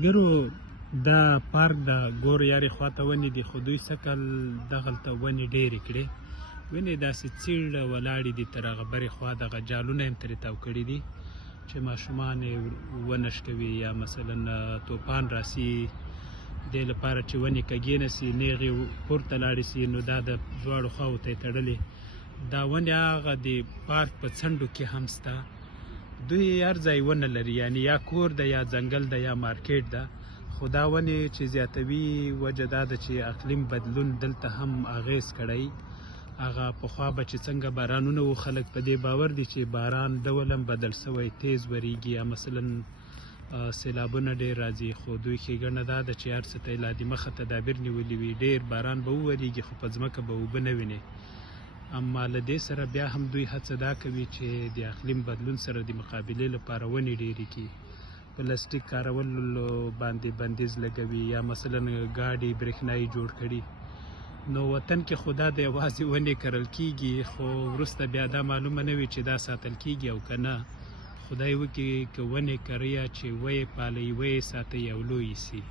ملګرو دا پارک د ګور یارې خواته ونې دي، خو دوی سږکال دغلته ونې ډېرې کړې. ونې داسې څیړه ولاړې دي تر هغه برې خوا، دغه جالونه یې هم ترې تاو کړي دي چې ماشومان یې ونښکوي یا مثلا توپان راسي، دې لپاره چې ونې کږې نه سي، نیغې پورته لاړې سي، نو دا د دواړو خواو ته یې تړلې. دا ونې هغه د پارک په څنډو کې هم سته. دوی هر ځای ونه لري، یعنی یا کور ده یا ځنګل ده یا مارکیټ ده، خو دا ونې چې زیاتوي وجه دا ده چې اقلیم بدلون دلته هم اغیز کړی. هغه پخوا به چې څنګه بارانونه و، خلک په دې باور دي چې باران ډول هم بدل سوی، تیز وریږي یا مثلا سیلابونه ډېر راځي، خو دوی ښېګڼه دا ده چې هر څه ته یې لا دمخه تدابیر نیولي وي. ډېر باران به وورېږي خو په ځمکه به اوبه نه وینې. اما له دې سره بیا هم دوی هڅه دا کوي چې د اقلیم بدلون سره د مقابلې لپاره ونې ډېرې کړي. پلاستیک کارولو باندې بندیز لګوي یا مثلا ګاډي برېښنایي جوړ کړي. نو وطن کې خو دا د یوازې ونې کرل کېږي، خو وروسته بیا دا معلومه نه وي چې دا ساتل کېږي او که نه. خدای وکړي که ونې کرئ چې ویې پالئ، ویې ساتئ او لویې سي.